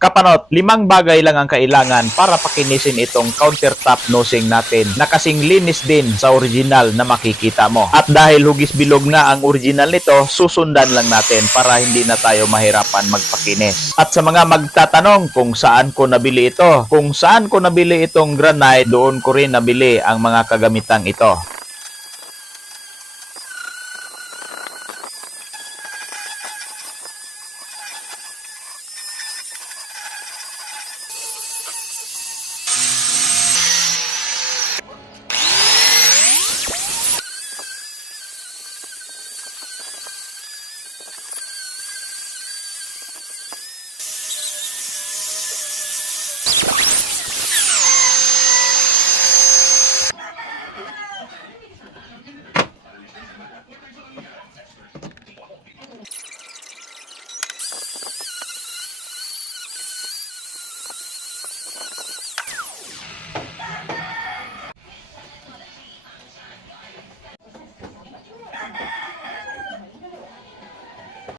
Kapanot, 5 bagay lang ang kailangan para pakinisin itong countertop nosing natin na kasing linis din sa original na makikita mo. At dahil hugis bilog na ang original nito, susundan lang natin para hindi na tayo mahirapan magpakinis. At sa mga magtatanong kung saan ko nabili ito, kung saan ko nabili itong granite, doon ko rin nabili ang mga kagamitang ito.